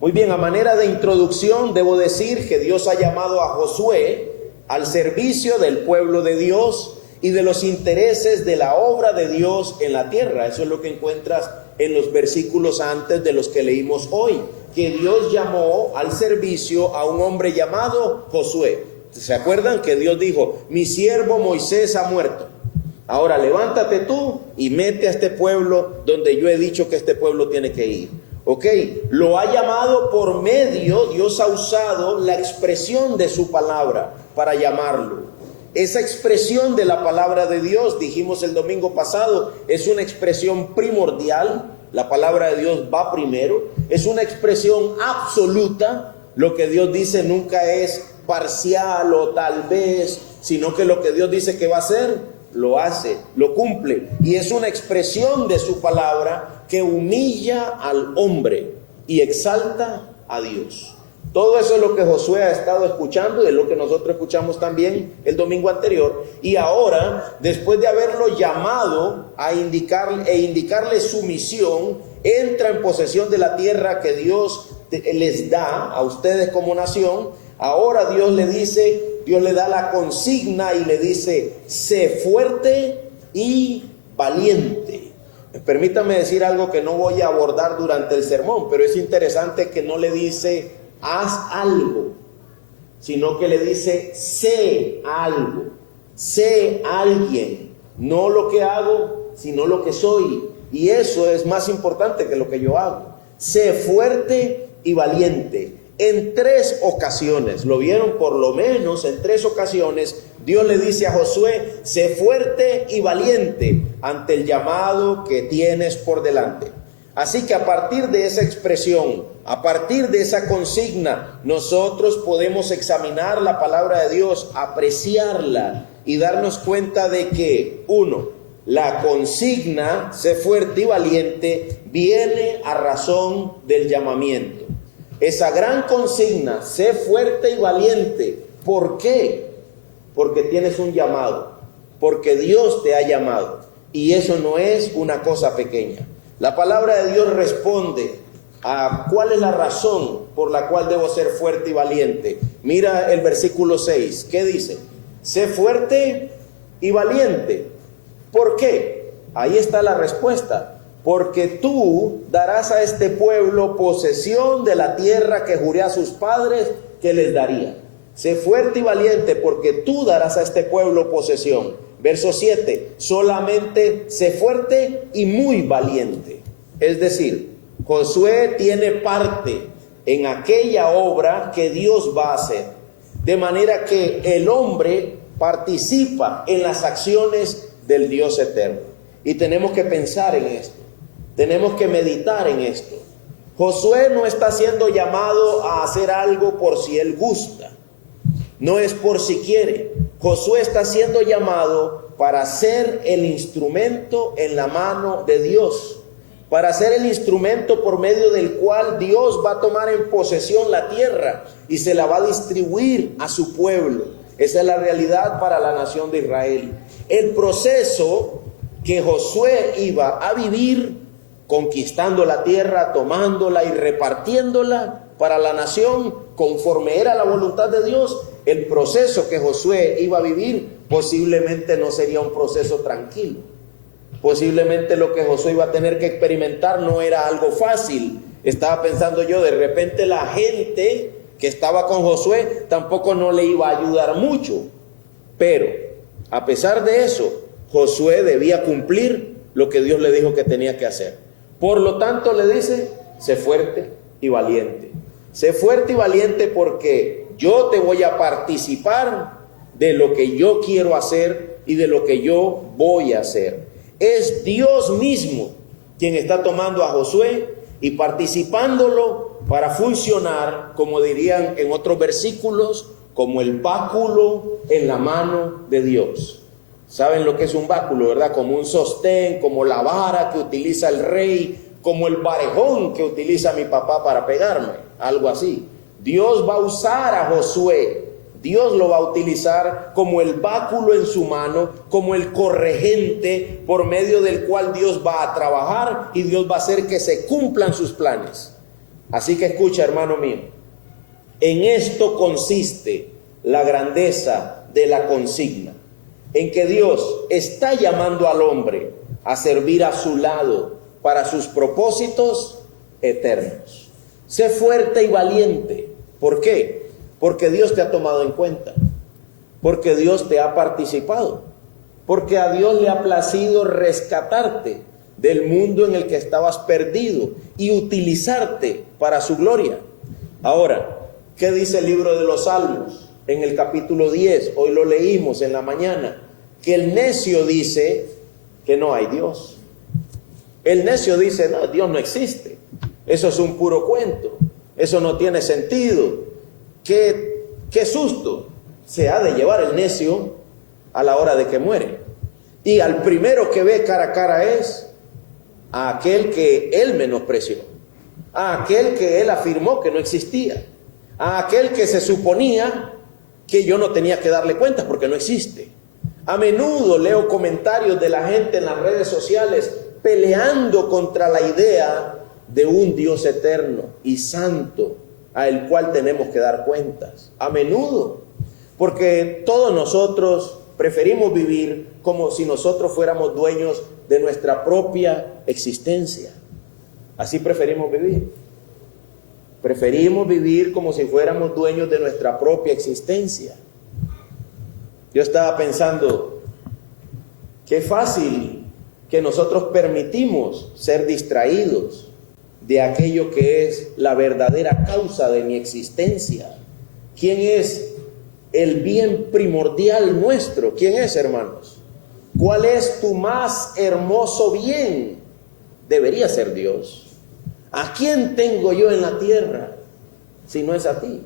Muy bien, a manera de introducción debo decir que Dios ha llamado a Josué al servicio del pueblo de Dios y de los intereses de la obra de Dios en la tierra. Eso es lo que encuentras en los versículos antes de los que leímos hoy, que Dios llamó al servicio a un hombre llamado Josué. ¿Se acuerdan que Dios dijo: mi siervo Moisés ha muerto? Ahora levántate tú y mete a este pueblo donde yo he dicho que este pueblo tiene que ir. Ok, lo ha llamado por medio, Dios ha usado la expresión de su palabra para llamarlo. Esa expresión de la palabra de Dios, dijimos el domingo pasado, es una expresión primordial. La palabra de Dios va primero, es una expresión absoluta. Lo que Dios dice nunca es parcial o tal vez, sino que lo que Dios dice que va a hacer, lo hace, lo cumple. Y es una expresión de su palabra que humilla al hombre y exalta a Dios. Todo eso es lo que Josué ha estado escuchando y es lo que nosotros escuchamos también el domingo anterior. Y ahora, después de haberlo llamado a indicarle su misión, entra en posesión de la tierra que Dios les da a ustedes como nación. Ahora Dios le da la consigna y le dice: sé fuerte y valiente. Permítame decir algo que no voy a abordar durante el sermón, pero es interesante que no le dice haz algo, sino que le dice sé algo, sé alguien, no lo que hago, sino lo que soy. Y eso es más importante que lo que yo hago. Sé fuerte y valiente. En 3 ocasiones, lo vieron, por lo menos en 3 ocasiones, Dios le dice a Josué: sé fuerte y valiente ante el llamado que tienes por delante. Así que a partir de esa expresión, a partir de esa consigna, nosotros podemos examinar la palabra de Dios, apreciarla y darnos cuenta de que, 1, la consigna, sé fuerte y valiente, viene a razón del llamamiento. Esa gran consigna, sé fuerte y valiente. ¿Por qué? Porque tienes un llamado, porque Dios te ha llamado. Y eso no es una cosa pequeña. La palabra de Dios responde a cuál es la razón por la cual debo ser fuerte y valiente. Mira el versículo 6, ¿qué dice? Sé fuerte y valiente. ¿Por qué? Ahí está la respuesta. Porque tú darás a este pueblo posesión de la tierra que juré a sus padres que les daría. Sé fuerte y valiente porque tú darás a este pueblo posesión. Verso 7, solamente sé fuerte y muy valiente. Es decir, Josué tiene parte en aquella obra que Dios va a hacer. De manera que el hombre participa en las acciones del Dios eterno. Y tenemos que pensar en esto. Tenemos que meditar en esto. Josué no está siendo llamado a hacer algo por si él gusta. No es por si quiere. Josué está siendo llamado para ser el instrumento en la mano de Dios. Para ser el instrumento por medio del cual Dios va a tomar en posesión la tierra y se la va a distribuir a su pueblo. Esa es la realidad para la nación de Israel. El proceso que Josué iba a vivir, conquistando la tierra, tomándola y repartiéndola para la nación conforme era la voluntad de Dios, el proceso que Josué iba a vivir posiblemente no sería un proceso tranquilo. Posiblemente lo que Josué iba a tener que experimentar no era algo fácil. Estaba pensando yo, de repente la gente que estaba con Josué tampoco no le iba a ayudar mucho. Pero a pesar de eso, Josué debía cumplir lo que Dios le dijo que tenía que hacer. Por lo tanto le dice, sé fuerte y valiente. Sé fuerte y valiente porque yo te voy a participar de lo que yo quiero hacer y de lo que yo voy a hacer. Es Dios mismo quien está tomando a Josué y participándolo para funcionar, como dirían en otros versículos, como el báculo en la mano de Dios. ¿Saben lo que es un báculo, verdad? Como un sostén, como la vara que utiliza el rey, como el varejón que utiliza mi papá para pegarme, algo así. Dios va a usar a Josué, Dios lo va a utilizar como el báculo en su mano, como el corregente por medio del cual Dios va a trabajar y Dios va a hacer que se cumplan sus planes. Así que escucha, hermano mío, en esto consiste la grandeza de la consigna, en que Dios está llamando al hombre a servir a su lado para sus propósitos eternos. Sé fuerte y valiente. ¿Por qué? Porque Dios te ha tomado en cuenta, porque Dios te ha participado, porque a Dios le ha placido rescatarte del mundo en el que estabas perdido y utilizarte para su gloria. Ahora, ¿qué dice el libro de los Salmos? En el capítulo 10, hoy lo leímos en la mañana, que el necio dice que no hay Dios. El necio dice, no, Dios no existe. Eso es un puro cuento. Eso no tiene sentido. Qué susto se ha de llevar el necio a la hora de que muere. Y al primero que ve cara a cara es a aquel que él menospreció, a aquel que él afirmó que no existía, a aquel que se suponía que yo no tenía que darle cuenta porque no existe. A menudo leo comentarios de la gente en las redes sociales peleando contra la idea de un Dios eterno y santo al cual tenemos que dar cuentas. A menudo, porque todos nosotros preferimos vivir como si nosotros fuéramos dueños de nuestra propia existencia. Así preferimos vivir. Preferimos vivir como si fuéramos dueños de nuestra propia existencia. Yo estaba pensando, qué fácil que nosotros permitimos ser distraídos de aquello que es la verdadera causa de mi existencia. ¿Quién es el bien primordial nuestro? ¿Quién es, hermanos? ¿Cuál es tu más hermoso bien? Debería ser Dios. ¿A quién tengo yo en la tierra si no es a ti?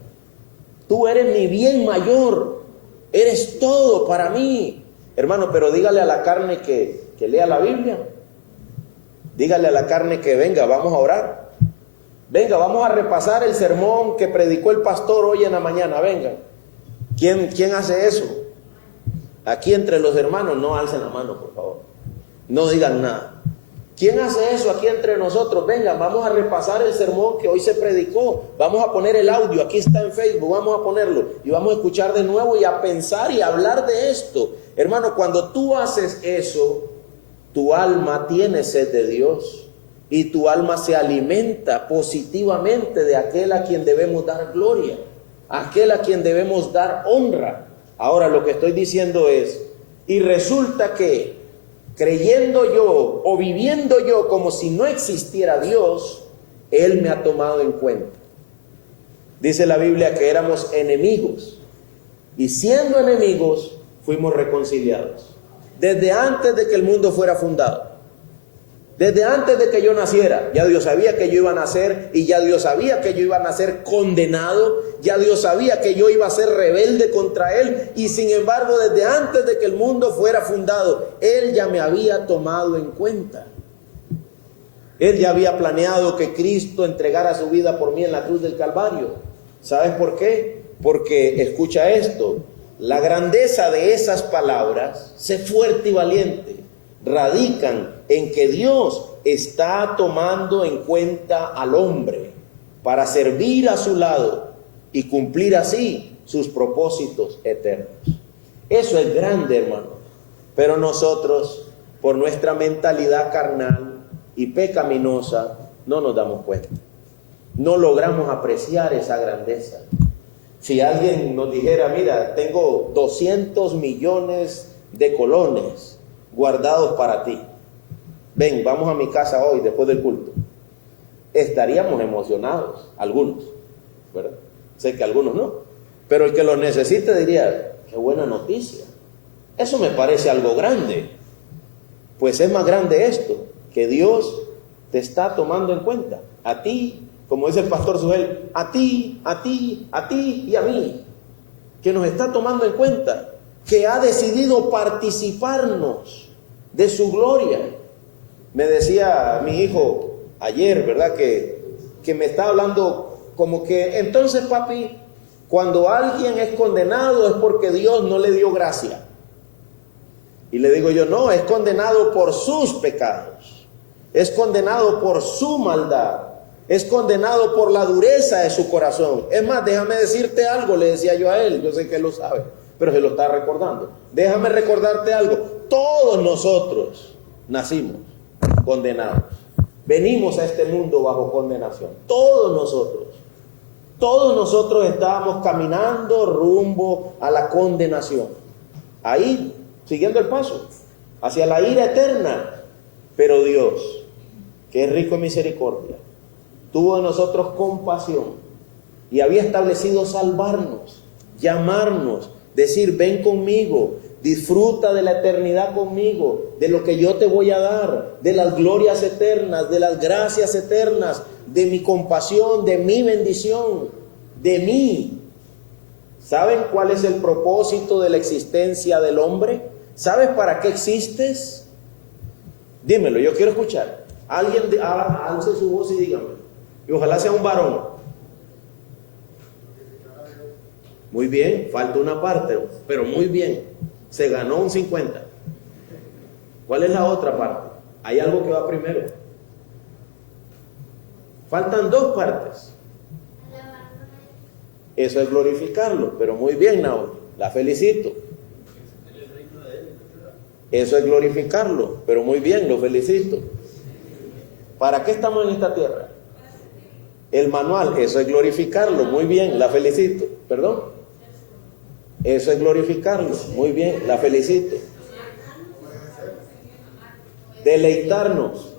Tú eres mi bien mayor, eres todo para mí. Hermano, pero dígale a la carne que lea la Biblia. Dígale a la carne que venga, vamos a orar. Venga, vamos a repasar el sermón que predicó el pastor hoy en la mañana. Venga. ¿Quién hace eso? Aquí entre los hermanos no alcen la mano, por favor. No digan nada. ¿Quién hace eso aquí entre nosotros? Venga, vamos a repasar el sermón que hoy se predicó. Vamos a poner el audio, aquí está en Facebook, vamos a ponerlo. Y vamos a escuchar de nuevo y a pensar y a hablar de esto. Hermano, cuando tú haces eso, tu alma tiene sed de Dios. Y tu alma se alimenta positivamente de aquel a quien debemos dar gloria, aquel a quien debemos dar honra. Ahora lo que estoy diciendo es, y resulta que creyendo yo o viviendo yo como si no existiera Dios, Él me ha tomado en cuenta. Dice la Biblia que éramos enemigos y siendo enemigos fuimos reconciliados. Desde antes de que el mundo fuera fundado. Desde antes de que yo naciera, ya Dios sabía que yo iba a nacer y ya Dios sabía que yo iba a nacer condenado, ya Dios sabía que yo iba a ser rebelde contra Él y sin embargo desde antes de que el mundo fuera fundado, Él ya me había tomado en cuenta. Él ya había planeado que Cristo entregara su vida por mí en la cruz del Calvario. ¿Sabes por qué? Porque, escucha esto, la grandeza de esas palabras, sé fuerte y valiente, radican en que Dios está tomando en cuenta al hombre para servir a su lado y cumplir así sus propósitos eternos. Eso es grande, hermano. Pero nosotros, por nuestra mentalidad carnal y pecaminosa, no nos damos cuenta. No logramos apreciar esa grandeza. Si alguien nos dijera, mira, tengo 200 millones de colones guardados para ti. Ven, vamos a mi casa hoy después del culto. Estaríamos emocionados, algunos, ¿verdad? Sé que algunos no, pero el que lo necesite diría, qué buena noticia. Eso me parece algo grande. Pues es más grande esto, que Dios te está tomando en cuenta. A ti, como dice el pastor Sugel, a ti y a mí. Que nos está tomando en cuenta. Que ha decidido participarnos de su gloria. Me decía mi hijo ayer, ¿verdad? Que me está hablando como que, entonces papi, cuando alguien es condenado es porque Dios no le dio gracia. Y le digo yo, no, es condenado por sus pecados. Es condenado por su maldad. Es condenado por la dureza de su corazón. Es más, déjame decirte algo, le decía yo a él, yo sé que él lo sabe, pero se lo está recordando. Déjame recordarte algo. Todos nosotros nacimos condenados. Venimos a este mundo bajo condenación. Todos nosotros estábamos caminando rumbo a la condenación. Ahí, siguiendo el paso, hacia la ira eterna. Pero Dios, que es rico en misericordia, tuvo de nosotros compasión y había establecido salvarnos, llamarnos, decir, ven conmigo, disfruta de la eternidad conmigo, de lo que yo te voy a dar, de las glorias eternas, de las gracias eternas, de mi compasión, de mi bendición, de mí. ¿Saben cuál es el propósito de la existencia del hombre? ¿Sabes para qué existes? Dímelo, yo quiero escuchar. Alguien alce su voz y dígame. Y ojalá sea un varón. Muy bien, falta una parte, pero muy bien. Se ganó un 50. ¿Cuál es la otra parte? Hay algo que va primero. Faltan dos partes. Eso es glorificarlo, pero muy bien, Naomi, la felicito. Eso es glorificarlo, pero muy bien, lo felicito. ¿Para qué estamos en esta tierra? El manual, eso es glorificarlo, muy bien, la felicito. ¿Perdón? Eso es glorificarlo, muy bien, la felicito. Deleitarnos.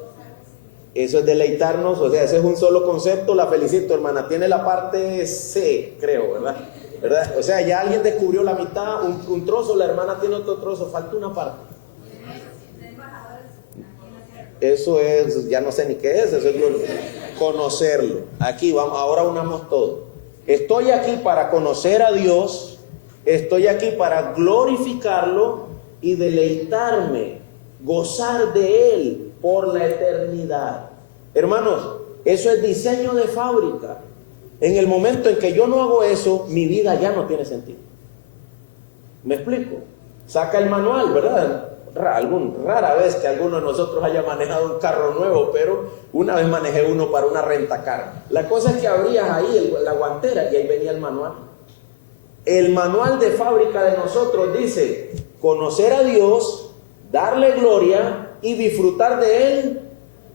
Eso es deleitarnos, o sea, ese es un solo concepto, la felicito, hermana. Tiene la parte C, creo, ¿verdad? O sea, ya alguien descubrió la mitad, un trozo, la hermana tiene otro trozo, falta una parte. Eso es, ya no sé ni qué es, eso es conocerlo. Aquí vamos, ahora unamos todo. Estoy aquí para conocer a Dios, estoy aquí para glorificarlo y deleitarme, gozar de Él por la eternidad. Hermanos, eso es diseño de fábrica. En el momento en que yo no hago eso, mi vida ya no tiene sentido. ¿Me explico? Saca el manual, ¿verdad? Rara vez que alguno de nosotros haya manejado un carro nuevo, pero una vez manejé uno para una rentacar. La cosa es que abrías ahí la guantera y ahí venía el manual. El manual de fábrica de nosotros dice conocer a Dios, darle gloria y disfrutar de Él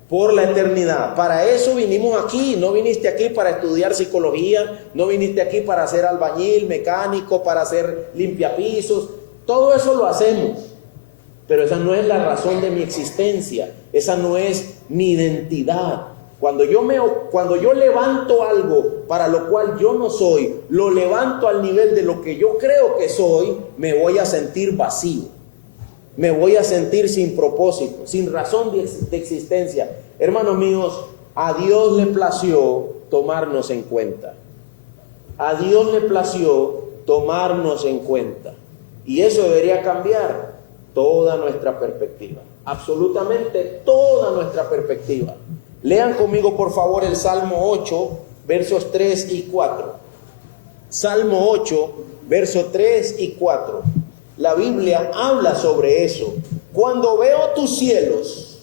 por la eternidad. Para eso vinimos aquí. No viniste aquí para estudiar psicología, no viniste aquí para ser albañil, mecánico, para hacer limpiapisos. Todo eso lo hacemos, pero esa no es la razón de mi existencia, esa no es mi identidad. Cuando yo levanto algo para lo cual yo no soy, lo levanto al nivel de lo que yo creo que soy, me voy a sentir vacío. Me voy a sentir sin propósito, sin razón de existencia. Hermanos míos, a Dios le plació tomarnos en cuenta. A Dios le plació tomarnos en cuenta. Y eso debería cambiar toda nuestra perspectiva. Absolutamente toda nuestra perspectiva. Lean conmigo, por favor, el Salmo 8, versos 3 y 4. Salmo 8, versos 3 y 4. La Biblia habla sobre eso. Cuando veo tus cielos,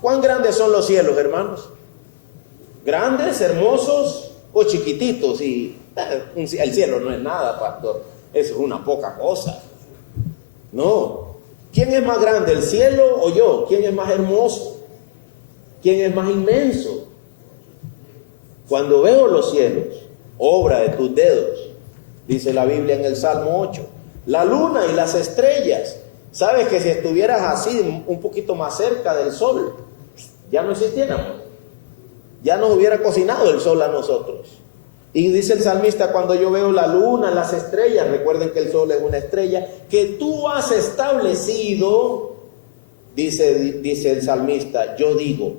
¿cuán grandes son los cielos, hermanos? ¿Grandes, hermosos o chiquititos? Y el cielo no es nada, pastor. Eso es una poca cosa. No. ¿Quién es más grande, el cielo o yo? ¿Quién es más hermoso? ¿Quién es más inmenso? Cuando veo los cielos, obra de tus dedos, dice la Biblia en el Salmo 8. La luna y las estrellas. Sabes que si estuvieras así un poquito más cerca del sol, ya no existiéramos. Ya nos hubiera cocinado el sol a nosotros. Y dice el salmista, cuando yo veo la luna, las estrellas, recuerden que el sol es una estrella, que tú has establecido, dice el salmista, yo digo,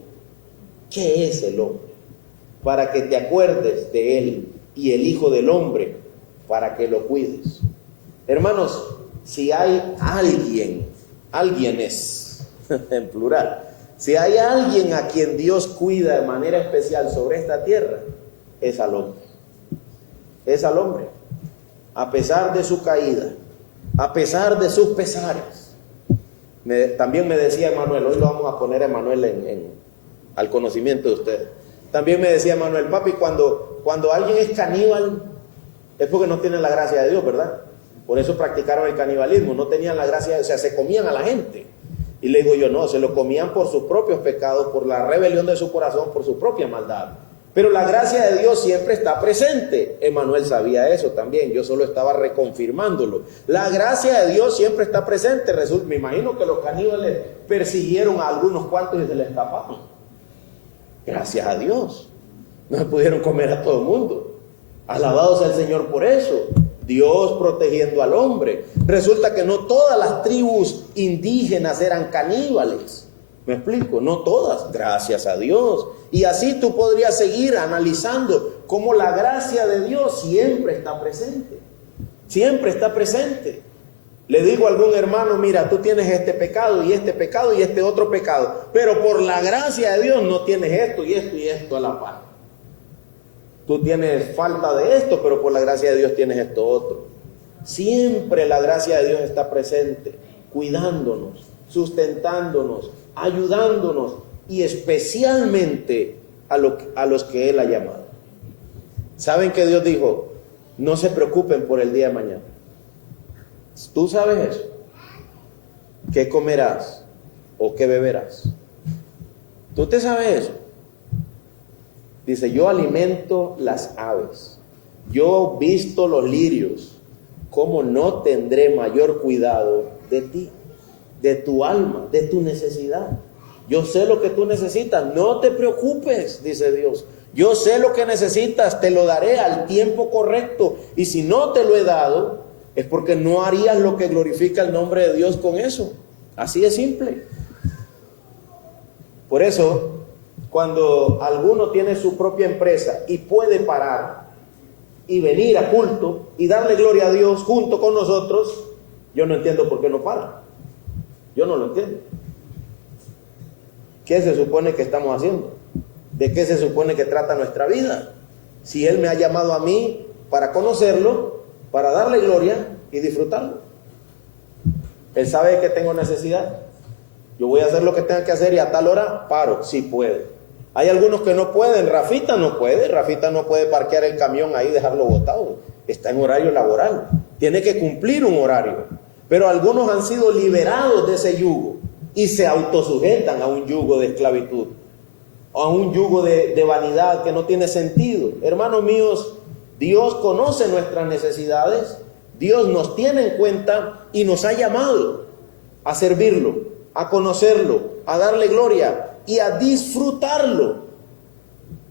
¿qué es el hombre? Para que te acuerdes de él, y el Hijo del Hombre, para que lo cuides. Hermanos, si hay alguienes, en plural, si hay alguien a quien Dios cuida de manera especial sobre esta tierra, es al hombre. Es al hombre. A pesar de su caída, a pesar de sus pesares. También me decía Emanuel, hoy lo vamos a poner a Emanuel al conocimiento de ustedes. También me decía Manuel, papi, cuando alguien es caníbal, es porque no tiene la gracia de Dios, ¿verdad? Por eso practicaron el canibalismo, no tenían la gracia, o sea, se comían a la gente. Y le digo yo, no, se lo comían por sus propios pecados, por la rebelión de su corazón, por su propia maldad. Pero la gracia de Dios siempre está presente. Emanuel sabía eso también, yo solo estaba reconfirmándolo. La gracia de Dios siempre está presente. Me imagino que los caníbales persiguieron a algunos cuantos y se les escaparon. Gracias a Dios. No se pudieron comer a todo el mundo. Alabado sea el Señor por eso. Dios protegiendo al hombre. Resulta que no todas las tribus indígenas eran caníbales. ¿Me explico? No todas, gracias a Dios. Y así tú podrías seguir analizando cómo la gracia de Dios siempre está presente. Siempre está presente. Le digo a algún hermano, mira, tú tienes este pecado y este otro pecado, pero por la gracia de Dios no tienes esto y esto y esto a la par. Tú tienes falta de esto, pero por la gracia de Dios tienes esto otro. Siempre la gracia de Dios está presente, cuidándonos, sustentándonos, ayudándonos y especialmente a los que Él ha llamado. ¿Saben que Dios dijo? No se preocupen por el día de mañana. ¿Tú sabes eso? ¿Qué comerás o qué beberás? ¿Tú te sabes eso? Dice, yo alimento las aves, yo visto los lirios, ¿cómo no tendré mayor cuidado de ti, de tu alma, de tu necesidad? Yo sé lo que tú necesitas, no te preocupes, dice Dios. Yo sé lo que necesitas, te lo daré al tiempo correcto. Y si no te lo he dado, es porque no harías lo que glorifica el nombre de Dios con eso. Así de simple. Por eso, cuando alguno tiene su propia empresa y puede parar y venir a culto y darle gloria a Dios junto con nosotros, yo no entiendo por qué no para. Yo no lo entiendo. ¿Qué se supone que estamos haciendo? ¿De qué se supone que trata nuestra vida? Si Él me ha llamado a mí para conocerlo, para darle gloria y disfrutarlo. Él sabe que tengo necesidad. Yo voy a hacer lo que tenga que hacer y a tal hora paro, si puede. Hay algunos que no pueden. Rafita no puede parquear el camión ahí y dejarlo botado. Está en horario laboral. Tiene que cumplir un horario. Pero algunos han sido liberados de ese yugo y se autosujetan a un yugo de esclavitud, a un yugo de vanidad que no tiene sentido. Hermanos míos, Dios conoce nuestras necesidades, Dios nos tiene en cuenta y nos ha llamado a servirlo, a conocerlo, a darle gloria y a disfrutarlo.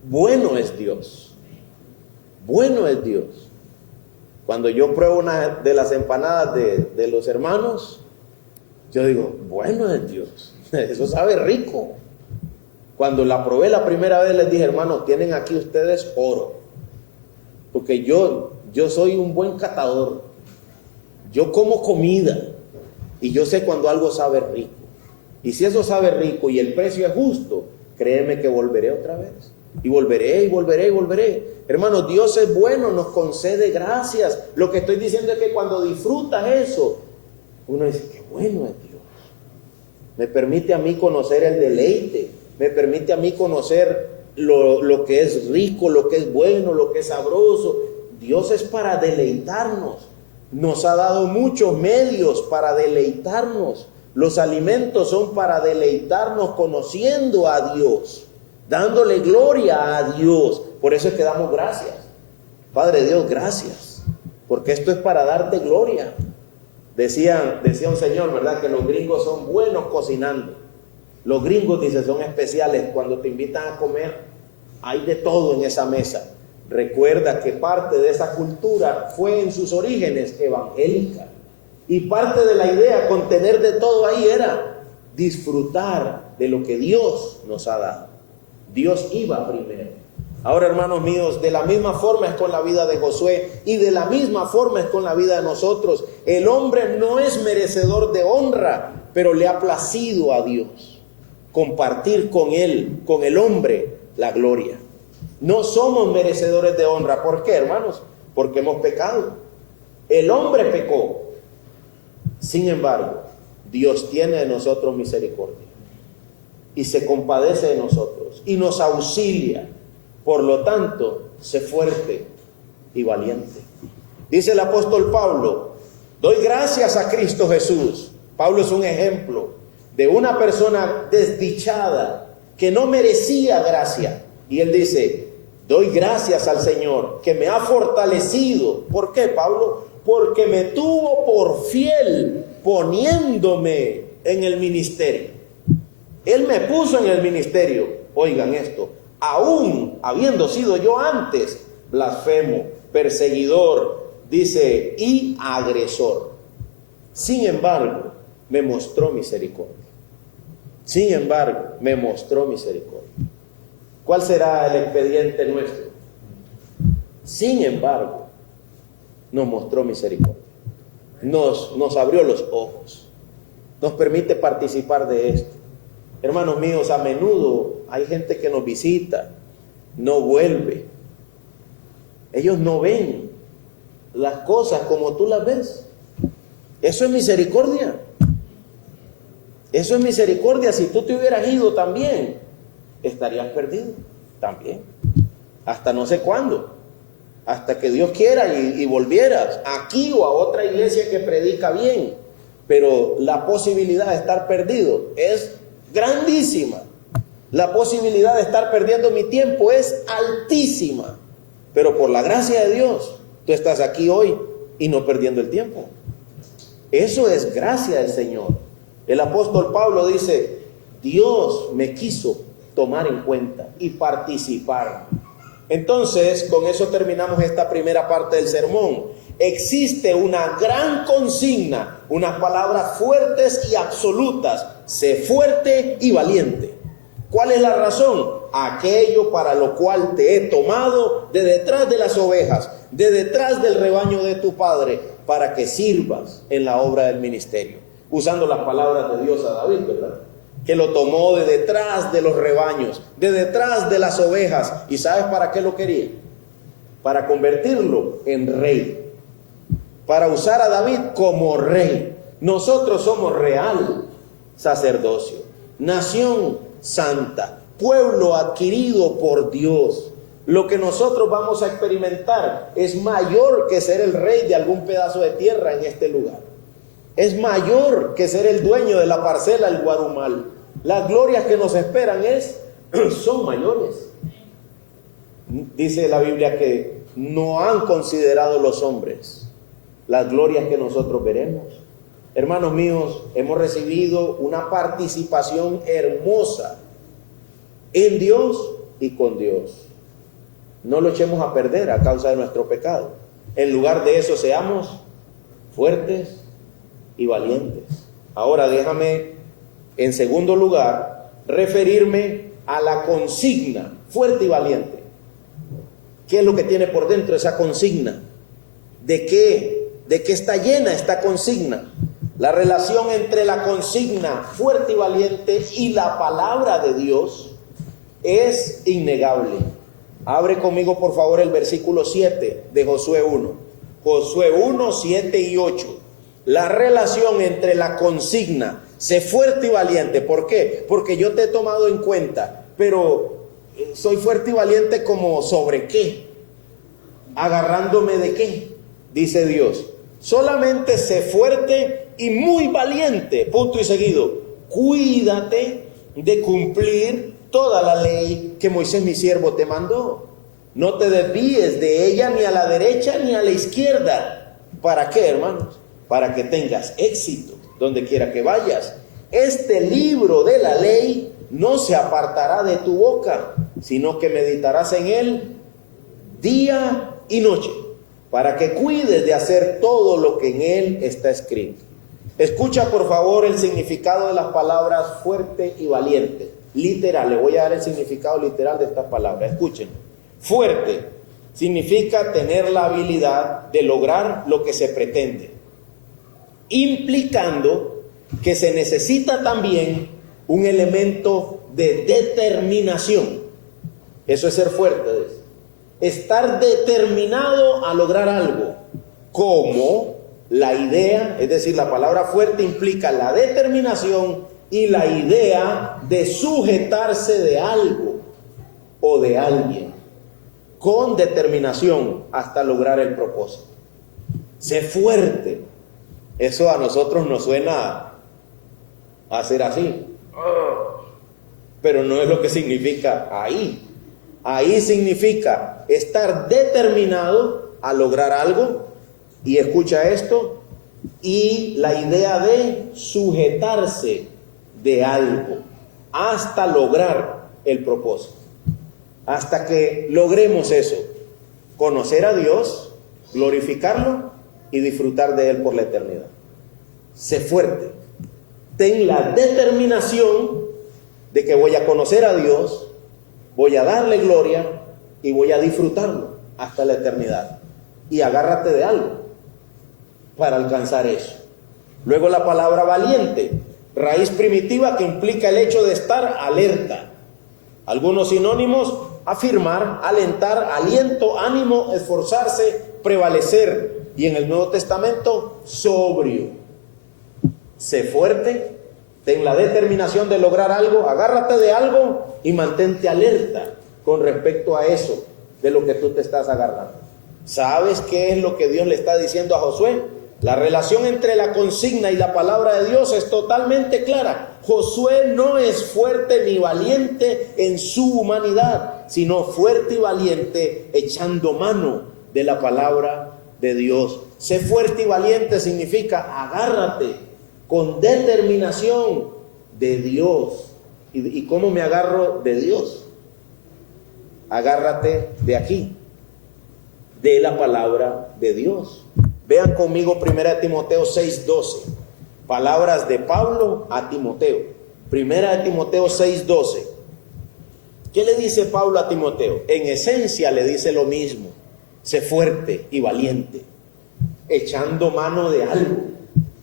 Bueno es Dios, bueno es Dios. Cuando yo pruebo una de las empanadas de los hermanos, yo digo, bueno es Dios, eso sabe rico. Cuando la probé la primera vez les dije, hermanos, tienen aquí ustedes oro, porque yo soy un buen catador, yo como comida y yo sé cuando algo sabe rico. Y si eso sabe rico y el precio es justo, créeme que volveré otra vez. Y volveré, y volveré, y volveré. Hermanos, Dios es bueno, nos concede gracias. Lo que estoy diciendo es que cuando disfrutas eso, uno dice, qué bueno es Dios. Me permite a mí conocer el deleite. Me permite a mí conocer lo que es rico, lo que es bueno, lo que es sabroso. Dios es para deleitarnos. Nos ha dado muchos medios para deleitarnos. Los alimentos son para deleitarnos conociendo a Dios, dándole gloria a Dios. Por eso es que damos gracias. Padre Dios, gracias, porque esto es para darte gloria. Decía un señor, ¿verdad?, que los gringos son buenos cocinando. Los gringos, dice, son especiales. Cuando te invitan a comer, hay de todo en esa mesa. Recuerda que parte de esa cultura fue en sus orígenes evangélica. Y parte de la idea con tener de todo ahí era disfrutar de lo que Dios nos ha dado. Dios iba primero. Ahora, hermanos míos, de la misma forma es con la vida de Josué y de la misma forma es con la vida de nosotros. El hombre no es merecedor de honra, pero le ha placido a Dios compartir con él, con el hombre, la gloria. No somos merecedores de honra. ¿Por qué, hermanos? Porque hemos pecado. El hombre pecó. Sin embargo, Dios tiene de nosotros misericordia y se compadece de nosotros y nos auxilia Por lo tanto, sé fuerte y valiente. Dice el apóstol Pablo, doy gracias a Cristo Jesús. Pablo es un ejemplo de una persona desdichada que no merecía gracia. Y él dice, doy gracias al Señor que me ha fortalecido. ¿Por qué, Pablo? Porque me tuvo por fiel poniéndome en el ministerio. Él me puso en el ministerio. Oigan esto, aún habiendo sido yo antes blasfemo, perseguidor, dice, y agresor. Sin embargo, me mostró misericordia. Sin embargo, me mostró misericordia. ¿Cuál será el expediente nuestro? Sin embargo, nos mostró misericordia. Nos abrió los ojos. Nos permite participar de esto. Hermanos míos, a menudo hay gente que nos visita, no vuelve. Ellos no ven las cosas como tú las ves. Eso es misericordia. Eso es misericordia. Si tú te hubieras ido también, estarías perdido también. Hasta no sé cuándo. Hasta que Dios quiera y volvieras aquí o a otra iglesia que predica bien. Pero la posibilidad de estar perdido es grandísima. La posibilidad de estar perdiendo mi tiempo es altísima. Pero por la gracia de Dios, tú estás aquí hoy y no perdiendo el tiempo. Eso es gracia del Señor. El apóstol Pablo dice, Dios me quiso tomar en cuenta y participar. Entonces, con eso terminamos esta primera parte del sermón. Existe una gran consigna, unas palabras fuertes y absolutas. Sé fuerte y valiente. ¿Cuál es la razón? Aquello para lo cual te he tomado de detrás de las ovejas, de detrás del rebaño de tu padre, para que sirvas en la obra del ministerio. Usando las palabras de Dios a David, ¿verdad? Que lo tomó de detrás de los rebaños, de detrás de las ovejas. ¿Y sabes para qué lo quería? Para convertirlo en rey. Para usar a David como rey. Nosotros somos real sacerdocio, nación santa, pueblo adquirido por Dios. Lo que nosotros vamos a experimentar es mayor que ser el rey de algún pedazo de tierra en este lugar. Es mayor que ser el dueño de la parcela del Guarumal. Las glorias que nos esperan son mayores. Dice la Biblia que no han considerado los hombres las glorias que nosotros veremos. Hermanos míos, hemos recibido una participación hermosa en Dios y con Dios. No lo echemos a perder a causa de nuestro pecado. En lugar de eso, seamos fuertes y valientes. Ahora déjame, en segundo lugar, referirme a la consigna, fuerte y valiente. ¿Qué es lo que tiene por dentro esa consigna? ¿De qué está llena esta consigna? La relación entre la consigna fuerte y valiente y la palabra de Dios es innegable. Abre conmigo por favor el versículo 7 de Josué 1. Josué 1, 7 y 8. La relación entre la consigna, sé fuerte y valiente. ¿Por qué? Porque yo te he tomado en cuenta, pero soy fuerte y valiente como sobre qué, agarrándome de qué, dice Dios. Solamente sé fuerte y muy valiente, punto y seguido. Cuídate de cumplir toda la ley que Moisés mi siervo te mandó. No te desvíes de ella ni a la derecha ni a la izquierda. ¿Para qué, hermanos? Para que tengas éxito donde quiera que vayas. Este libro de la ley no se apartará de tu boca, sino que meditarás en él día y noche, para que cuides de hacer todo lo que en él está escrito. Escucha por favor el significado de las palabras fuerte y valiente. Literal, le voy a dar el significado literal de estas palabras. Escuchen. Fuerte significa tener la habilidad de lograr lo que se pretende, implicando que se necesita también un elemento de determinación. Eso es ser fuerte. Estar determinado a lograr algo, como la idea, es decir, la palabra fuerte implica la determinación y la idea de sujetarse de algo o de alguien. con determinación hasta lograr el propósito. Sé fuerte. Eso a nosotros nos suena a ser así, pero no es lo que significa ahí. Ahí significa estar determinado a lograr algo, y escucha esto, y la idea de sujetarse de algo hasta lograr el propósito. Hasta que logremos eso, conocer a Dios, glorificarlo y disfrutar de Él por la eternidad. Sé fuerte. Ten la determinación de que voy a conocer a Dios, voy a darle gloria y voy a disfrutarlo hasta la eternidad. Y agárrate de algo para alcanzar eso. Luego la palabra valiente, raíz primitiva que implica el hecho de estar alerta. Algunos sinónimos: afirmar, alentar, aliento, ánimo, esforzarse, prevalecer. Y en el Nuevo Testamento, sobrio. Sé fuerte, ten la determinación de lograr algo, agárrate de algo y mantente alerta con respecto a eso de lo que tú te estás agarrando. ¿Sabes qué es lo que Dios le está diciendo a Josué? La relación entre la consigna y la palabra de Dios es totalmente clara. Josué no es fuerte ni valiente en su humanidad, sino fuerte y valiente echando mano de la palabra de Dios. Sé fuerte y valiente significa agárrate con determinación de Dios. ¿Y cómo me agarro de Dios? Agárrate de aquí, de la palabra de Dios. Vean conmigo 1 Timoteo 6:12. Palabras de Pablo a Timoteo. 1 Timoteo 6:12. ¿Qué le dice Pablo a Timoteo? En esencia le dice lo mismo. Sé fuerte y valiente, echando mano de algo.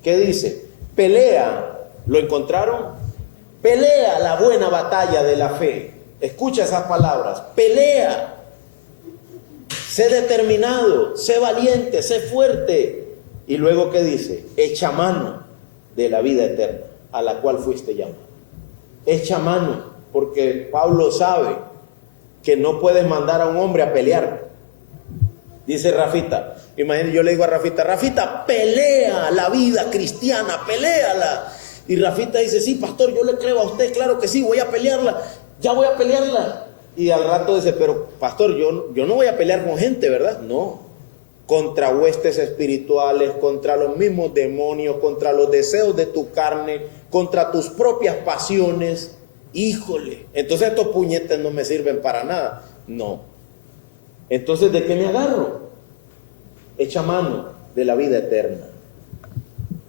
¿Qué dice? Pelea. ¿Lo encontraron? Pelea la buena batalla de la fe. Escucha esas palabras. Pelea. Sé determinado, sé valiente, sé fuerte. Y luego, ¿qué dice? Echa mano de la vida eterna a la cual fuiste llamado. Echa mano, porque Pablo sabe que no puedes mandar a un hombre a pelear. Dice Rafita, imagínate, yo le digo a Rafita: Rafita, pelea la vida cristiana, peléala. Y Rafita dice: sí, pastor, yo le creo a usted, claro que sí, voy a pelearla, ya voy a pelearla. Y al rato dice: pero pastor, yo no voy a pelear con gente, ¿verdad? No, contra huestes espirituales, contra los mismos demonios, contra los deseos de tu carne, contra tus propias pasiones. Híjole, entonces estos puñetes no me sirven para nada. No. Entonces, ¿de qué me agarro? Echa mano de la vida eterna.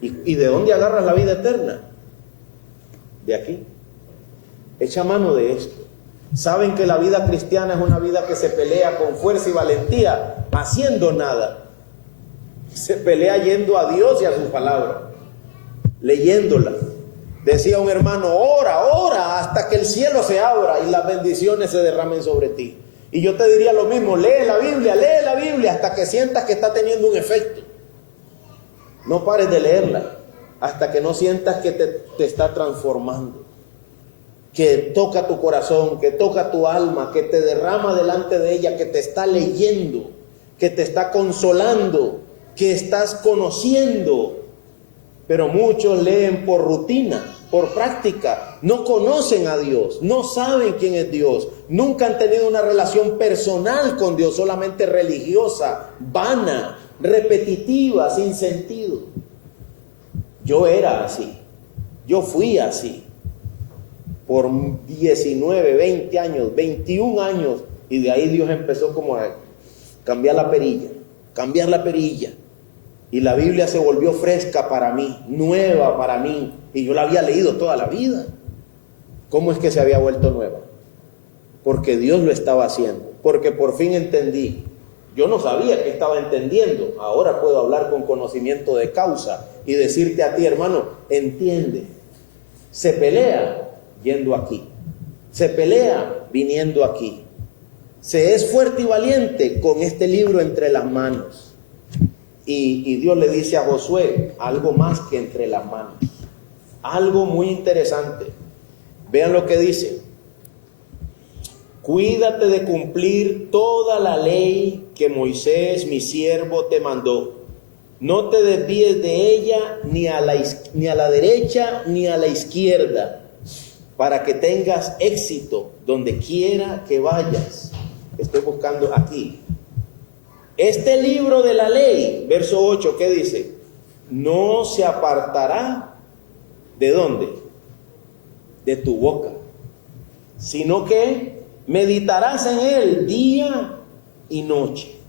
¿Y de dónde agarras la vida eterna? De aquí. Echa mano de esto. Saben que la vida cristiana es una vida que se pelea con fuerza y valentía, haciendo nada. Se pelea yendo a Dios y a su palabra, leyéndola. Decía un hermano: ora hasta que el cielo se abra y las bendiciones se derramen sobre ti. Y yo te diría lo mismo: lee la Biblia hasta que sientas que está teniendo un efecto. No pares de leerla hasta que no sientas que te está transformando, que toca tu corazón, que toca tu alma, que te derrama delante de ella, que te está leyendo, que te está consolando, que estás conociendo. Pero muchos leen por rutina, por práctica, no conocen a Dios, no saben quién es Dios, nunca han tenido una relación personal con Dios, solamente religiosa, vana, repetitiva, sin sentido. Yo era así, yo fui así. Por 19, 20 años, 21 años, y de ahí Dios empezó como a cambiar la perilla, y la Biblia se volvió fresca para mí, nueva para mí, y yo la había leído toda la vida. ¿Cómo es que se había vuelto nueva? Porque Dios lo estaba haciendo, porque por fin entendí. Yo no sabía que estaba entendiendo, ahora puedo hablar con conocimiento de causa y decirte a ti, hermano, entiende. Se pelea yendo aquí, se pelea viniendo aquí, se es fuerte y valiente con este libro entre las manos. Y Dios le dice a Josué algo más que entre las manos, algo muy interesante. Vean lo que dice: cuídate de cumplir toda la ley que Moisés, mi siervo, te mandó. No te desvíes de ella ni a la derecha ni a la izquierda, para que tengas éxito donde quiera que vayas. Estoy buscando aquí. Este libro de la ley, verso 8, ¿qué dice? No se apartará, ¿de dónde? De tu boca, sino que meditarás en él día y noche,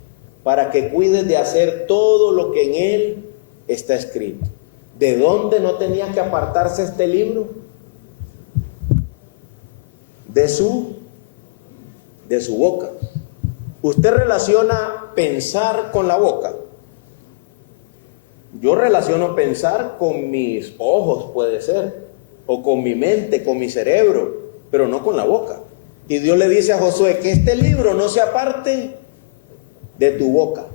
para que cuides de hacer todo lo que en él está escrito. ¿De dónde no tenía que apartarse este libro? De su boca. ¿Usted relaciona pensar con la boca? Yo relaciono pensar con mis ojos, puede ser, o con mi mente, con mi cerebro, pero no con la boca. Y Dios le dice a Josué que este libro no se aparte de tu boca.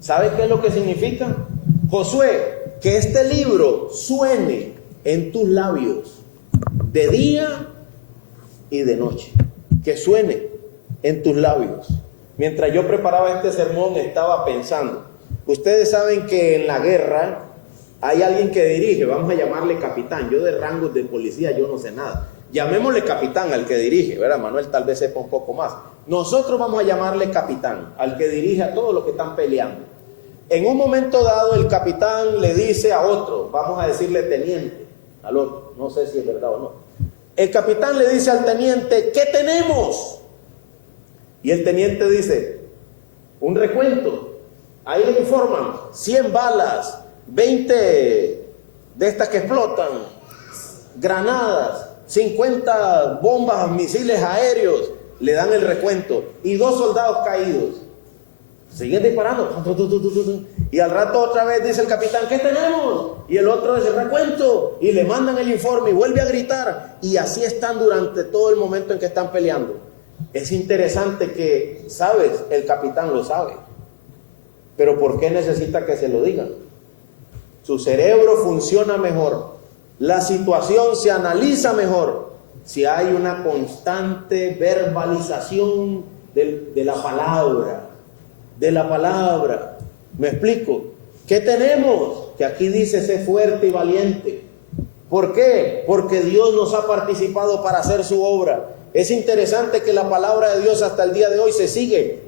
¿Sabe qué es lo que significa? Josué, que este libro suene en tus labios de día y de noche. Que suene en tus labios. Mientras yo preparaba este sermón estaba pensando, ustedes saben que en la guerra hay alguien que dirige, vamos a llamarle capitán. Yo de rangos de policía yo no sé nada. Llamémosle capitán al que dirige, ¿verdad? Manuel tal vez sepa un poco más. Nosotros vamos a llamarle capitán al que dirige a todos los que están peleando. En un momento dado el capitán le dice a otro, vamos a decirle teniente, al otro, no sé si es verdad o no. El capitán le dice al teniente, ¿qué tenemos? Y el teniente dice, un recuento. Ahí le informan, 100 balas, 20 de estas que explotan, granadas, 50 bombas, misiles aéreos, le dan el recuento, y 2 soldados caídos. Siguen disparando, y al rato otra vez dice el capitán, ¿qué tenemos? Y el otro dice, recuento, y le mandan el informe y vuelve a gritar, y así están durante todo el momento en que están peleando. Es interesante que, ¿sabes? El capitán lo sabe, pero ¿por qué necesita que se lo digan? Su cerebro funciona mejor, la situación se analiza mejor si hay una constante verbalización de la palabra. ¿Me explico? ¿Qué tenemos? Que aquí dice, sé fuerte y valiente. ¿Por qué? Porque Dios nos ha participado para hacer su obra. Es interesante que la palabra de Dios hasta el día de hoy se sigue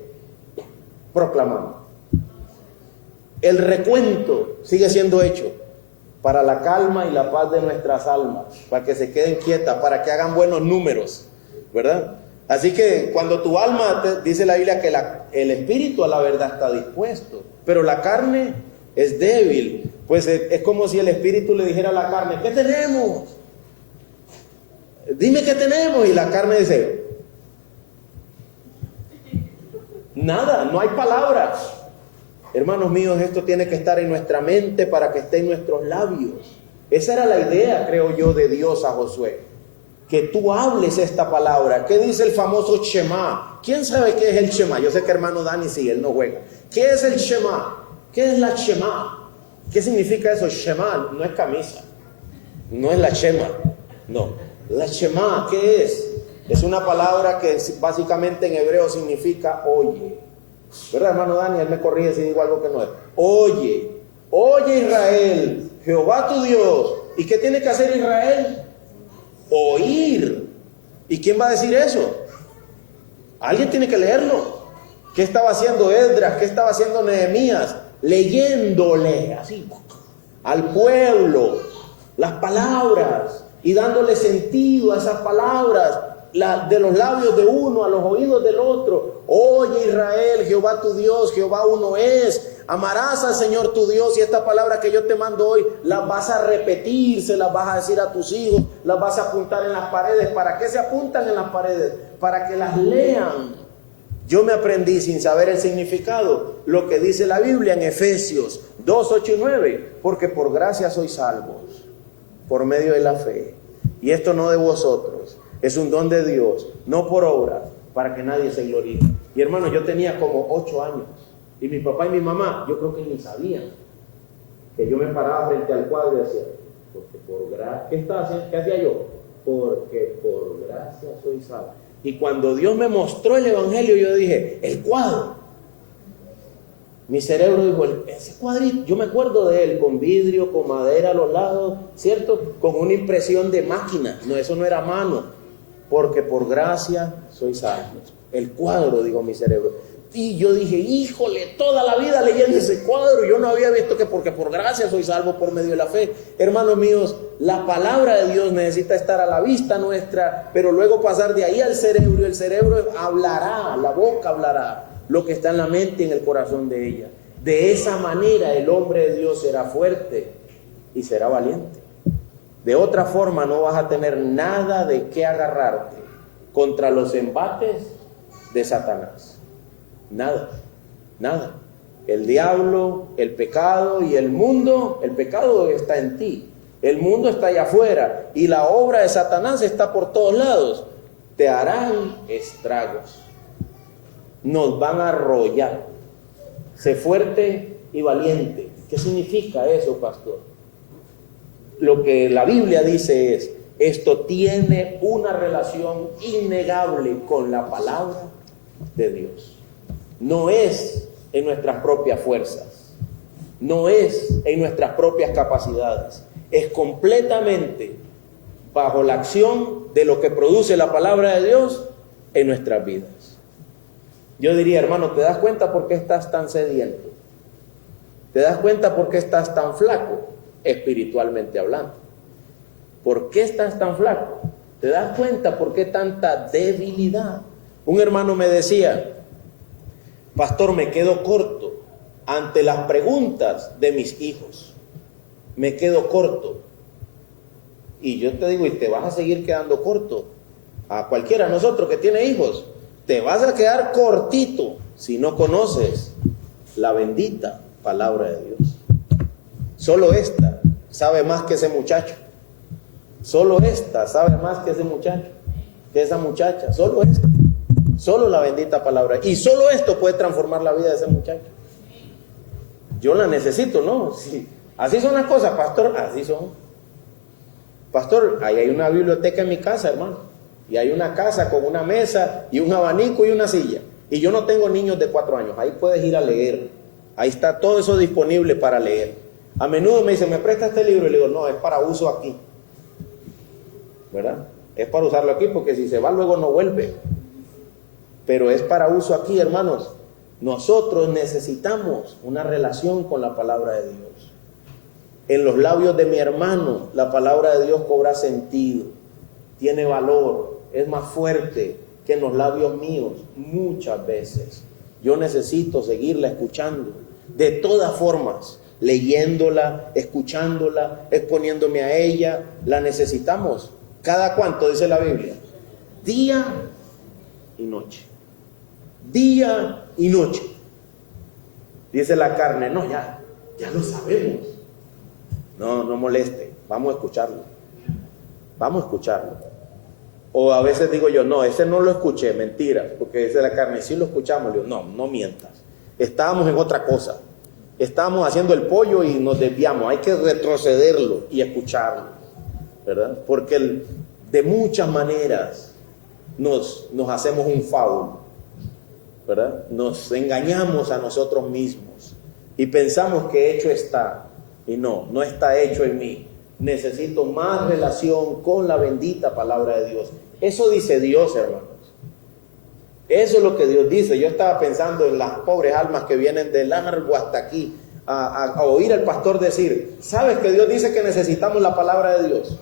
proclamando. El recuento sigue siendo hecho para la calma y la paz de nuestras almas, para que se queden quietas, para que hagan buenos números, ¿verdad? Así que cuando tu alma, dice la Biblia que el espíritu a la verdad está dispuesto, pero la carne es débil. Pues es como si el espíritu le dijera a la carne, ¿qué tenemos? Dime qué tenemos. Y la carne dice, nada, no hay palabras. Hermanos míos, esto tiene que estar en nuestra mente para que esté en nuestros labios. Esa era la idea, creo yo, de Dios a Josué. Que tú hables esta palabra. ¿Qué dice el famoso Shema? ¿Quién sabe qué es el Shema? Yo sé que hermano Dani sí, él no juega. ¿Qué es el Shema? ¿Qué es la Shema? ¿Qué significa eso? Shema no es camisa, no es la Shema, no. La Shema, ¿qué es? Es una palabra que básicamente en hebreo significa oye. ¿Verdad, hermano Dani? Él me corrige si digo algo que no es. Oye Israel, Jehová tu Dios. ¿Y qué tiene que hacer Israel? Oír. ¿Y quién va a decir eso? Alguien tiene que leerlo. ¿Qué estaba haciendo Esdras? ¿Qué estaba haciendo Nehemías? Leyéndole así al pueblo las palabras y dándole sentido a esas palabras, de los labios de uno a los oídos del otro. Oye Israel, Jehová tu Dios, Jehová uno es. Amarás al Señor tu Dios, y esta palabra que yo te mando hoy las vas a repetir, se las vas a decir a tus hijos, las vas a apuntar en las paredes. ¿Para qué se apuntan en las paredes? Para que las lean. Yo me aprendí sin saber el significado lo que dice la Biblia en Efesios 2, 8 y 9, porque por gracia sois salvos por medio de la fe, y esto no de vosotros, es un don de Dios, no por obra, para que nadie se gloríe. Y hermano, yo tenía como 8 años, y mi papá y mi mamá, yo creo que ni sabían que yo me paraba frente al cuadro y decía, porque por gracia, ¿qué hacía yo? Porque por gracia soy salvo. Y cuando Dios me mostró el evangelio, yo dije, el cuadro. Mi cerebro dijo, ese cuadrito, yo me acuerdo de él, con vidrio, con madera a los lados, ¿cierto? Con una impresión de máquina. No, eso no era mano, porque por gracia sois salvos. El cuadro, dijo mi cerebro. Y yo dije, híjole, toda la vida leyendo ese cuadro, yo no había visto que porque por gracia soy salvo por medio de la fe. Hermanos míos, la palabra de Dios necesita estar a la vista nuestra, pero luego pasar de ahí al cerebro, y el cerebro hablará, la boca hablará lo que está en la mente y en el corazón de ella. De esa manera el hombre de Dios será fuerte y será valiente. De otra forma no vas a tener nada de qué agarrarte contra los embates de Satanás. Nada, nada. El diablo, el pecado y el mundo, el pecado está en ti. El mundo está allá afuera y la obra de Satanás está por todos lados. Te harán estragos. Nos van a arrollar. Sé fuerte y valiente. ¿Qué significa eso, pastor? Lo que la Biblia dice es, esto tiene una relación innegable con la palabra de Dios. No es en nuestras propias fuerzas, no es en nuestras propias capacidades, es completamente bajo la acción de lo que produce la palabra de Dios en nuestras vidas. Yo diría, hermano, ¿te das cuenta por qué estás tan sediento? ¿Te das cuenta por qué estás tan flaco, espiritualmente hablando? ¿Por qué estás tan flaco? ¿Te das cuenta por qué tanta debilidad? Un hermano me decía, pastor, me quedo corto ante las preguntas de mis hijos. Me quedo corto. Y yo te digo, y te vas a seguir quedando corto. A cualquiera de nosotros que tiene hijos, te vas a quedar cortito si no conoces la bendita palabra de Dios. Solo esta sabe más que ese muchacho. Solo esta sabe más que ese muchacho, que esa muchacha. Solo esta. Solo la bendita palabra. Y solo esto puede transformar la vida de ese muchacho. Yo la necesito, ¿no? Sí. Así son las cosas, pastor. Así son. Pastor, ahí hay una biblioteca en mi casa, hermano. Y hay una casa con una mesa y un abanico y una silla. Y yo no tengo niños de 4 años. Ahí puedes ir a leer. Ahí está todo eso disponible para leer. A menudo me dicen, ¿me presta este libro? Y le digo, no, es para uso aquí. ¿Verdad? Es para usarlo aquí porque si se va luego no vuelve. Pero es para uso aquí, hermanos. Nosotros necesitamos una relación con la palabra de Dios. En los labios de mi hermano, la palabra de Dios cobra sentido, tiene valor, es más fuerte que en los labios míos muchas veces. Yo necesito seguirla escuchando, de todas formas, leyéndola, escuchándola, exponiéndome a ella. La necesitamos. ¿Cada cuánto dice la Biblia? Día y noche. Día y noche. Dice la carne, no, ya lo sabemos. No moleste, vamos a escucharlo. Vamos a escucharlo. O a veces digo yo, no, ese no lo escuché, mentira, porque dice la carne, sí lo escuchamos. Le digo, no mientas. Estábamos en otra cosa. Estábamos haciendo el pollo y nos desviamos. Hay que retrocederlo y escucharlo, ¿verdad? Porque de muchas maneras nos hacemos un foul, ¿verdad? Nos engañamos a nosotros mismos y pensamos que hecho está. Y no está hecho en mí. Necesito más relación con la bendita palabra de Dios. Eso dice Dios, hermanos. Eso es lo que Dios dice. Yo estaba pensando en las pobres almas que vienen de largo hasta aquí a oír al pastor decir, ¿sabes que Dios dice que necesitamos la palabra de Dios?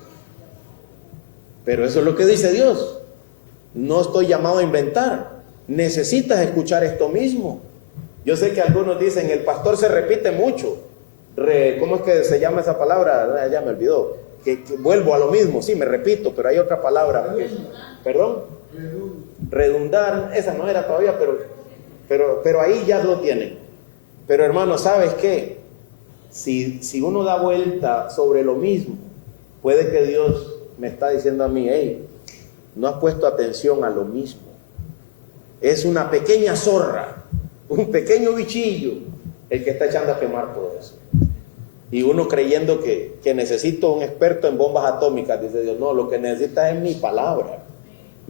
Pero eso es lo que dice Dios. No estoy llamado a inventar. Necesitas escuchar esto mismo. Yo sé que algunos dicen, el pastor se repite mucho. ¿Cómo es que se llama esa palabra? Ya me olvidó. Que vuelvo a lo mismo. Sí, me repito, pero hay otra palabra. ¿Perdón? Redundar. Esa no era todavía, pero ahí ya lo tienen. Pero hermano, ¿sabes qué? Si uno da vuelta sobre lo mismo, puede que Dios me está diciendo a mí, hey, no has puesto atención a lo mismo. Es una pequeña zorra, un pequeño bichillo, el que está echando a quemar todo eso. Y uno creyendo que necesito un experto en bombas atómicas, dice Dios, no, lo que necesitas es mi palabra.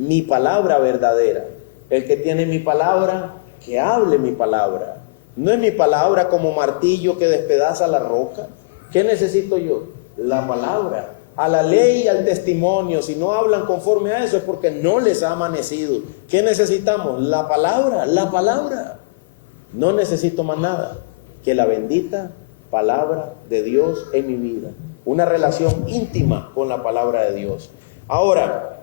mi palabra verdadera. El que tiene mi palabra, que hable mi palabra. No es mi palabra como martillo que despedaza la roca. ¿Qué necesito yo? La palabra. A la ley y al testimonio. Si no hablan conforme a eso es porque no les ha amanecido. ¿Qué necesitamos? La palabra, la palabra. No necesito más nada que la bendita palabra de Dios en mi vida. Una relación íntima con la palabra de Dios. Ahora,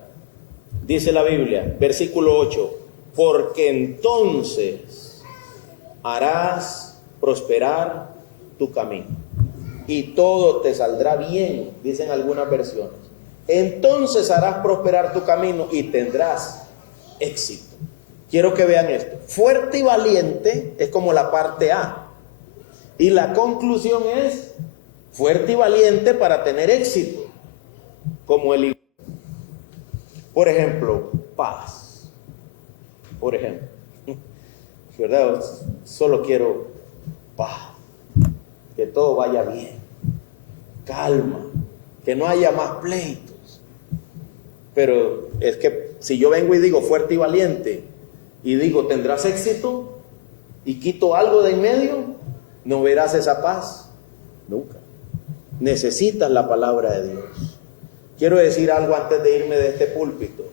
dice la Biblia, versículo 8, porque entonces harás prosperar tu camino y todo te saldrá bien, dicen algunas versiones. Entonces harás prosperar tu camino y tendrás éxito. Quiero que vean esto. Fuerte y valiente es como la parte A. Y la conclusión es fuerte y valiente para tener éxito. Como el... Por ejemplo, paz. Por ejemplo. ¿Verdad? Solo quiero paz. Que todo vaya bien. Calma. Que no haya más pleitos. Pero es que si yo vengo y digo fuerte y valiente y digo tendrás éxito y quito algo de en medio, no verás esa paz nunca. Necesitas la palabra de Dios. Quiero decir algo antes de irme de este púlpito.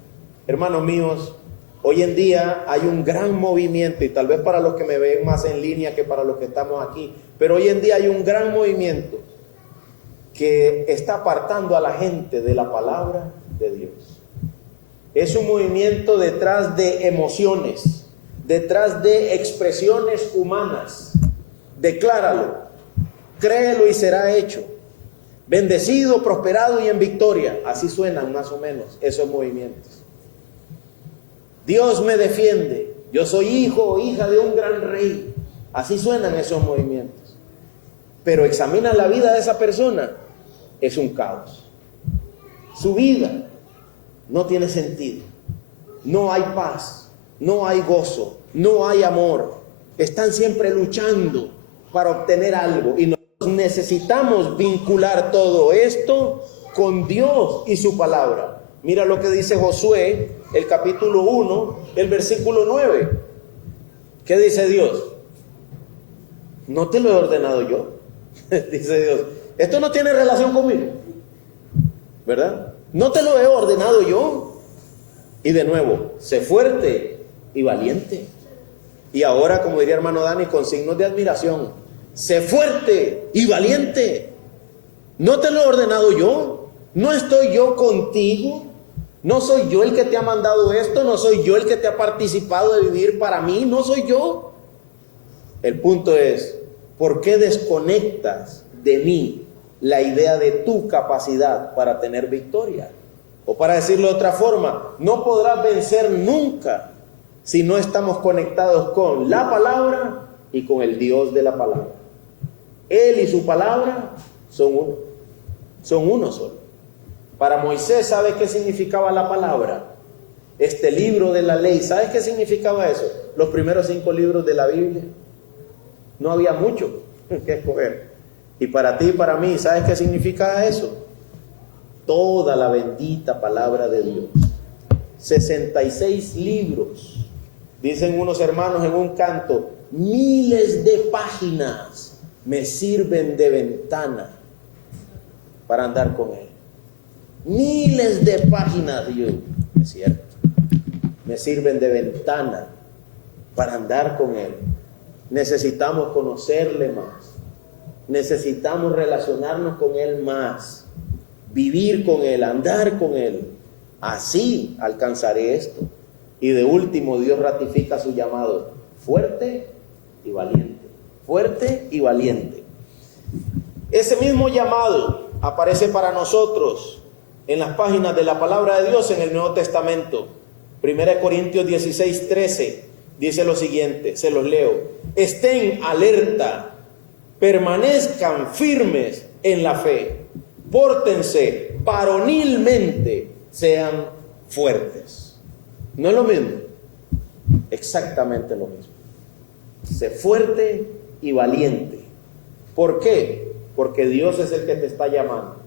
Hermanos míos, hoy en día hay un gran movimiento, y tal vez para los que me ven más en línea que para los que estamos aquí, pero hoy en día hay un gran movimiento que está apartando a la gente de la palabra de Dios. Es un movimiento detrás de emociones, detrás de expresiones humanas. Decláralo, créelo y será hecho. Bendecido, prosperado y en victoria. Así suenan más o menos esos movimientos. Dios me defiende. Yo soy hijo o hija de un gran rey. Así suenan esos movimientos. Pero examina la vida de esa persona. Es un caos. Su vida no tiene sentido. No hay paz. No hay gozo. No hay amor. Están siempre luchando para obtener algo. Y necesitamos vincular todo esto con Dios y su palabra. Mira lo que dice Josué, el capítulo 1, el versículo 9. ¿Qué dice Dios? ¿No te lo he ordenado yo? Dice Dios. Esto no tiene relación conmigo, ¿verdad? ¿No te lo he ordenado yo? Y de nuevo, sé fuerte y valiente. Y ahora, como diría hermano Dani, con signos de admiración, sé fuerte y valiente. ¿No te lo he ordenado yo? ¿No estoy yo contigo? ¿No soy yo el que te ha mandado esto? ¿No soy yo el que te ha participado de vivir para mí? ¿No soy yo? El punto es, ¿por qué desconectas de mí la idea de tu capacidad para tener victoria? O para decirlo de otra forma, no podrás vencer nunca si no estamos conectados con la palabra y con el Dios de la palabra. Él y su palabra son uno. Son uno solo. Para Moisés, ¿sabe qué significaba la palabra? Este libro de la ley, ¿sabes qué significaba eso? Los primeros 5 libros de la Biblia. No había mucho que escoger. Y para ti y para mí, ¿sabes qué significa eso? Toda la bendita palabra de Dios. 66 libros. Dicen unos hermanos en un canto, miles de páginas me sirven de ventana para andar con Él. Miles de páginas, Dios, es cierto, me sirven de ventana para andar con Él. Necesitamos conocerle más. Necesitamos relacionarnos con Él más. Vivir con Él, andar con Él. Así alcanzaré esto. Y de último, Dios ratifica su llamado. Fuerte y valiente. Fuerte y valiente. Ese mismo llamado aparece para nosotros en las páginas de la palabra de Dios en el Nuevo Testamento. 1 Corintios 16, 13 dice lo siguiente, se los leo. Estén alerta, permanezcan firmes en la fe, pórtense varonilmente, sean fuertes. ¿No es lo mismo? Exactamente lo mismo. Sé fuerte y valiente. ¿Por qué? Porque Dios es el que te está llamando.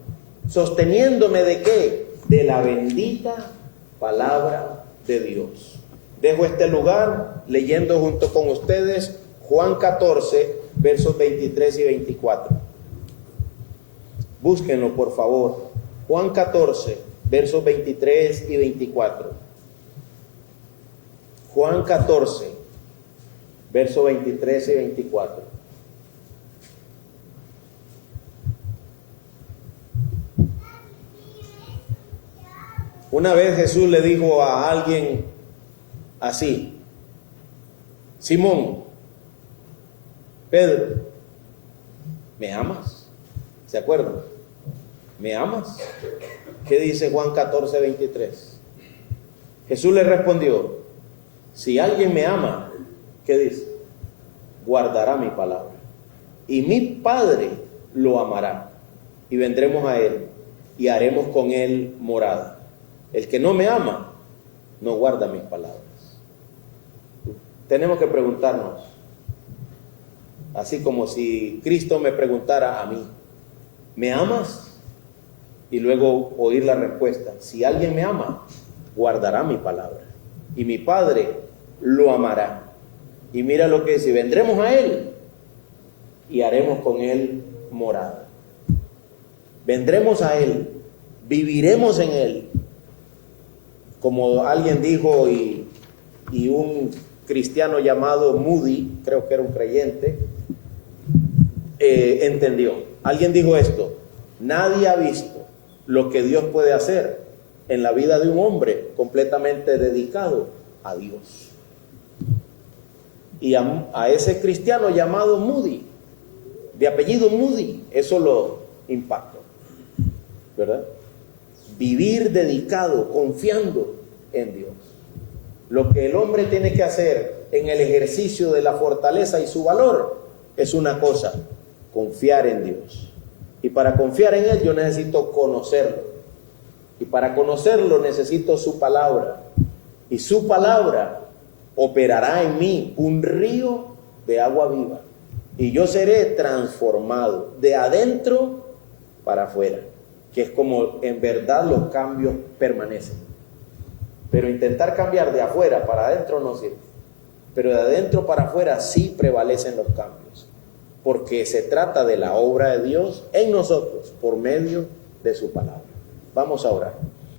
¿Sosteniéndome de qué? De la bendita palabra de Dios. Dejo este lugar leyendo junto con ustedes Juan 14, versos 23 y 24. Búsquenlo, por favor. Juan 14, versos 23 y 24. Juan 14, versos 23 y 24. Una vez Jesús le dijo a alguien así: Simón, Pedro, ¿me amas? ¿Se acuerdan? ¿Me amas? ¿Qué dice Juan 14, 23? Jesús le respondió: si alguien me ama, ¿qué dice? Guardará mi palabra, y mi Padre lo amará, y vendremos a él, y haremos con él morada. El que no me ama, no guarda mis palabras. Tenemos que preguntarnos, así como si Cristo me preguntara a mí: ¿me amas? Y luego oír la respuesta: si alguien me ama, guardará mi palabra, y mi Padre lo amará. Y mira lo que dice: vendremos a él y haremos con él morada. Vendremos a él, viviremos en él. Como alguien dijo, y un cristiano llamado Moody, creo que era un creyente, entendió. Alguien dijo esto: nadie ha visto lo que Dios puede hacer en la vida de un hombre completamente dedicado a Dios. Y a ese cristiano llamado Moody, de apellido Moody, eso lo impactó, ¿verdad? Vivir dedicado, confiando en Dios. Lo que el hombre tiene que hacer en el ejercicio de la fortaleza y su valor es una cosa: confiar en Dios. Y para confiar en Él yo necesito conocerlo. Y para conocerlo necesito su palabra. Y su palabra operará en mí un río de agua viva. Y yo seré transformado de adentro para afuera, que es como en verdad los cambios permanecen. Pero intentar cambiar de afuera para adentro no sirve. Pero de adentro para afuera sí prevalecen los cambios, porque se trata de la obra de Dios en nosotros por medio de su palabra. Vamos a orar.